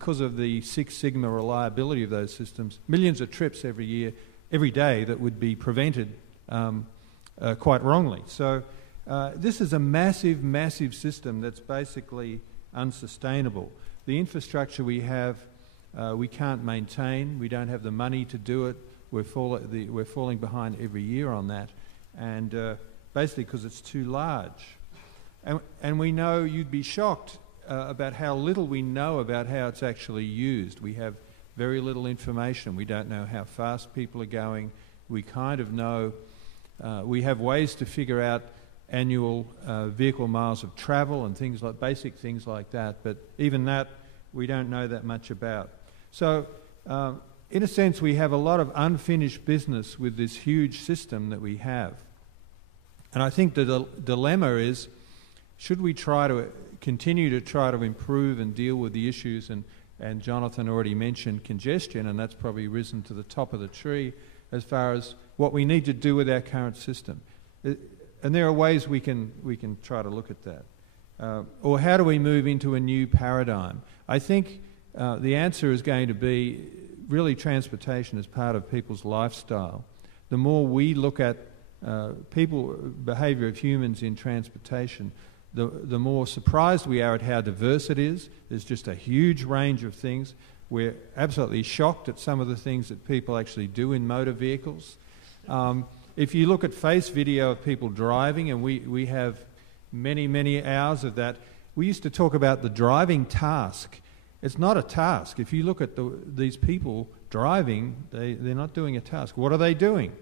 because of the Six Sigma reliability of those systems, millions of trips every day that would be prevented quite wrongly. So this is a massive, massive system that's basically unsustainable. The infrastructure we have, we can't maintain. We don't have the money to do it. We're falling behind every year on that, and basically because it's too large. And we know you'd be shocked about how little we know about how it's actually used. We have very little information. We don't know how fast people are going. We kind of know, we have ways to figure out annual vehicle miles of travel and things like, basic things like that, but even that we don't know that much about. So in a sense we have a lot of unfinished business with this huge system that we have. And I think the dilemma is, should we continue to try to improve and deal with the issues, and Jonathan already mentioned congestion, and that's probably risen to the top of the tree as far as what we need to do with our current system. And there are ways we can try to look at that. Or how do we move into a new paradigm? I think the answer is going to be really transportation as part of people's lifestyle. The more we look at behaviour of humans in transportation, the more surprised we are at how diverse it is. There's just a huge range of things. We're absolutely shocked at some of the things that people actually do in motor vehicles. If you look at face video of people driving, and we have many, many hours of that, we used to talk about the driving task. It's not a task. If you look at these people driving, they're not doing a task. What are they doing?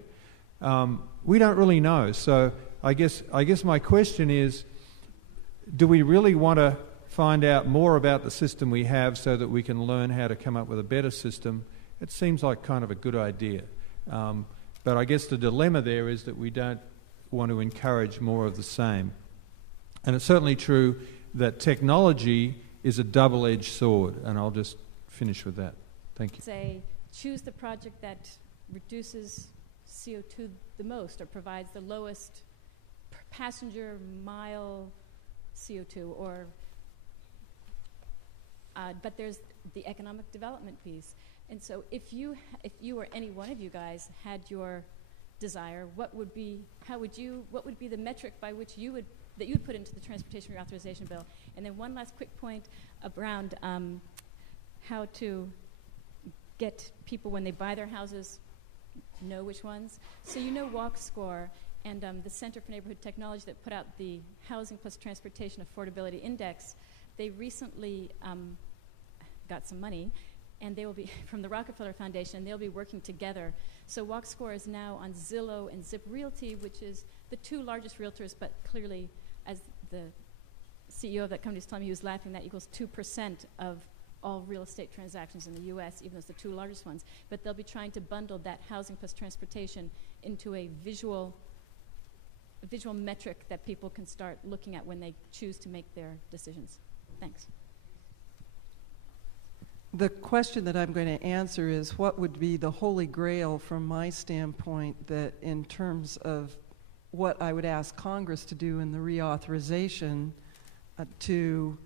We don't really know. So I guess my question is, do we really want to find out more about the system we have so that we can learn how to come up with a better system? It seems like kind of a good idea. But I guess the dilemma there is that we don't want to encourage more of the same. And it's certainly true that technology is a double-edged sword, and I'll just finish with that. Thank you. Say, choose the project that reduces CO2 the most or provides the lowest passenger mile CO2, or but there's the economic development piece. And so if you or any one of you guys had your desire, what would be the metric by which you would put into the transportation reauthorization bill? And then one last quick point around how to get people, when they buy their houses, know which ones. So Walk Score and the Center for Neighborhood Technology that put out the Housing plus Transportation Affordability Index, they recently got some money, and they will be from the Rockefeller Foundation, and they'll be working together. So Walk Score is now on Zillow and Zip Realty, which is the two largest realtors, but clearly, as the CEO of that company was telling me, he was laughing, that equals 2% of all real estate transactions in the U.S., even as the two largest ones. But they'll be trying to bundle that housing plus transportation into a visual metric that people can start looking at when they choose to make their decisions. Thanks. The question that I'm going to answer is, what would be the holy grail from my standpoint, that in terms of what I would ask Congress to do in the reauthorization to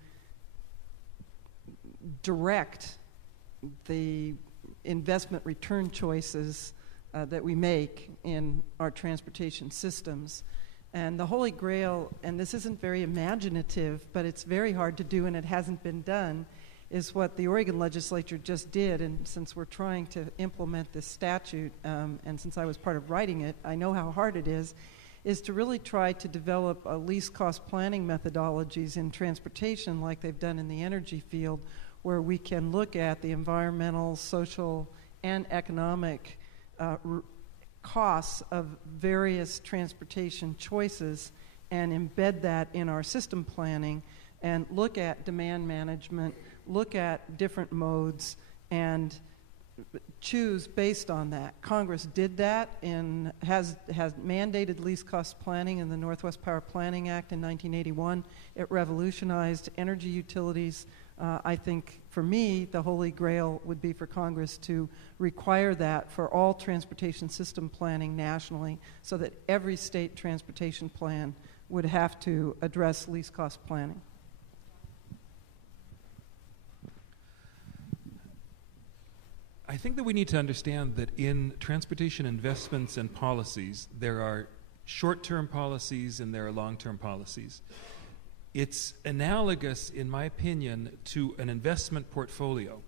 direct the investment return choices that we make in our transportation systems. And the holy grail, and this isn't very imaginative, but it's very hard to do and it hasn't been done, is what the Oregon legislature just did. And since we're trying to implement this statute, and since I was part of writing it, I know how hard it is to really try to develop least cost planning methodologies in transportation like they've done in the energy field, where we can look at the environmental, social, and economic costs of various transportation choices and embed that in our system planning and look at demand management, look at different modes, and choose based on that. Congress did that and has mandated least cost planning in the Northwest Power Planning Act in 1981. It revolutionized energy utilities. I think for me, the holy grail would be for Congress to require that for all transportation system planning nationally, so that every state transportation plan would have to address least cost planning. I think that we need to understand that in transportation investments and policies, there are short-term policies and there are long-term policies. It's analogous, in my opinion, to an investment portfolio.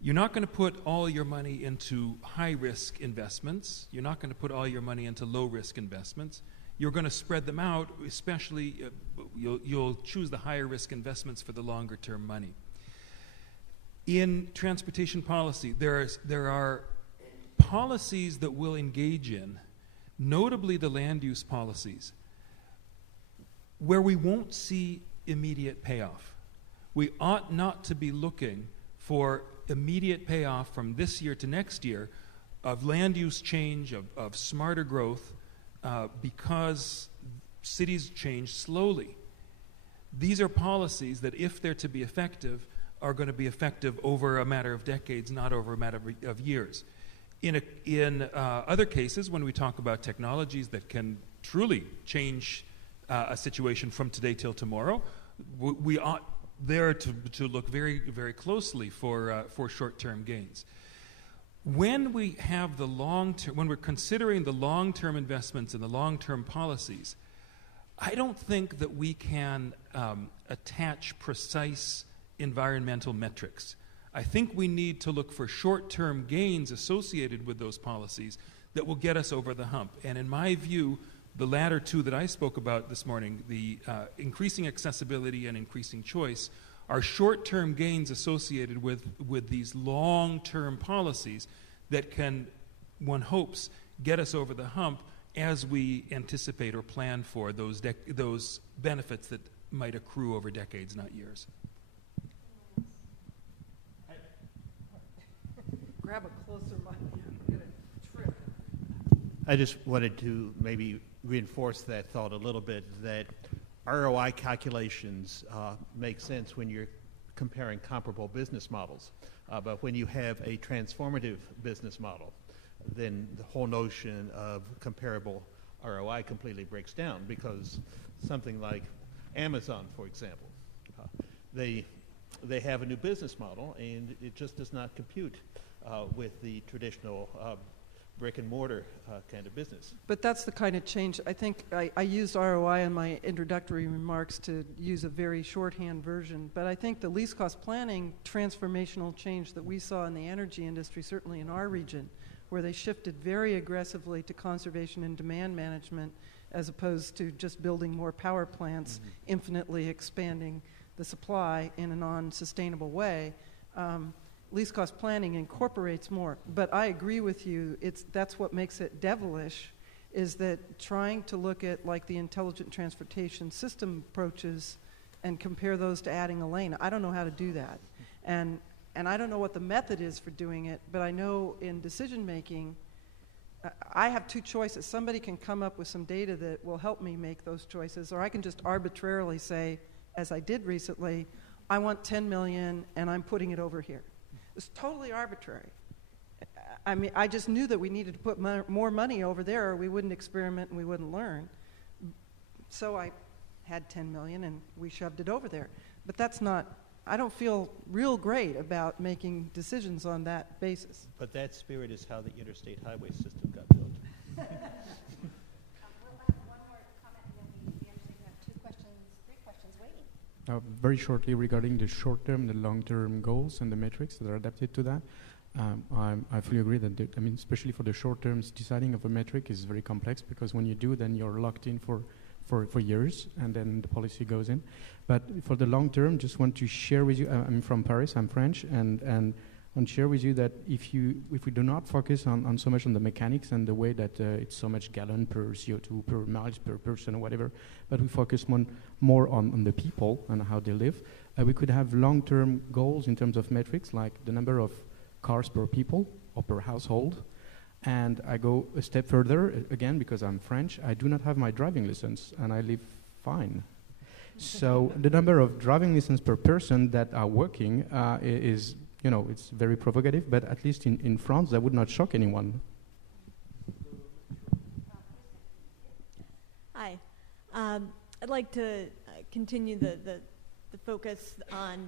You're not going to put all your money into high-risk investments. You're not going to put all your money into low-risk investments. You're going to spread them out, especially you'll choose the higher-risk investments for the longer-term money. In transportation policy, there are policies that we'll engage in, notably the land use policies, where we won't see immediate payoff. We ought not to be looking for immediate payoff from this year to next year of land use change, of smarter growth, because cities change slowly. These are policies that, if they're to be effective, are going to be effective over a matter of decades, not over a matter of years. In other cases, when we talk about technologies that can truly change a situation from today till tomorrow, we ought there to look very, very closely for short-term gains. When we have the long-term, when we're considering the long-term investments and the long-term policies, I don't think that we can attach precise environmental metrics. I think we need to look for short-term gains associated with those policies that will get us over the hump. And in my view, the latter two that I spoke about this morning, the increasing accessibility and increasing choice, are short-term gains associated with these long-term policies that can, one hopes, get us over the hump as we anticipate or plan for those benefits that might accrue over decades, not years. Grab a closer mic. I'm going to trip. I just wanted to maybe reinforce that thought a little bit, that ROI calculations make sense when you're comparing comparable business models. But when you have a transformative business model, then the whole notion of comparable ROI completely breaks down, because something like Amazon, for example, they have a new business model, and it just does not compute with the traditional brick and mortar kind of business. But that's the kind of change. I think I used ROI in my introductory remarks to use a very shorthand version, but I think the least cost planning transformational change that we saw in the energy industry, certainly in our region, where they shifted very aggressively to conservation and demand management as opposed to just building more power plants, infinitely expanding the supply in a non-sustainable way. Least cost planning incorporates more, but I agree with you, that's what makes it devilish, is that trying to look at like the intelligent transportation system approaches and compare those to adding a lane. I don't know how to do that. And I don't know what the method is for doing it, but I know in decision making, I have two choices. Somebody can come up with some data that will help me make those choices, or I can just arbitrarily say, as I did recently, I want 10 million and I'm putting it over here. It's totally arbitrary. I mean, I just knew that we needed to put more money over there or we wouldn't experiment and we wouldn't learn. So I had 10 million and we shoved it over there. But that's not, I don't feel real great about making decisions on that basis. But that spirit is how the interstate highway system got built. We'll have one more comment, and then we actually have three questions waiting. Very shortly regarding the short-term, the long-term goals and the metrics that are adapted to that. I fully agree that, especially for the short terms, deciding of a metric is very complex, because when you do, then you're locked in for years, and then the policy goes in. But for the long term, just want to share with you, I'm from Paris, I'm French, and want to share with you that if we do not focus on so much on the mechanics and the way that it's so much gallon per CO2, per miles per person or whatever, but we focus more on the people and how they live, we could have long-term goals in terms of metrics, like the number of cars per people or per household. And I go a step further, again, because I'm French, I do not have my driving license, and I live fine. So the number of driving license per person that are working is, it's very provocative, but at least in France, that would not shock anyone. Hi. I'd like to continue the focus on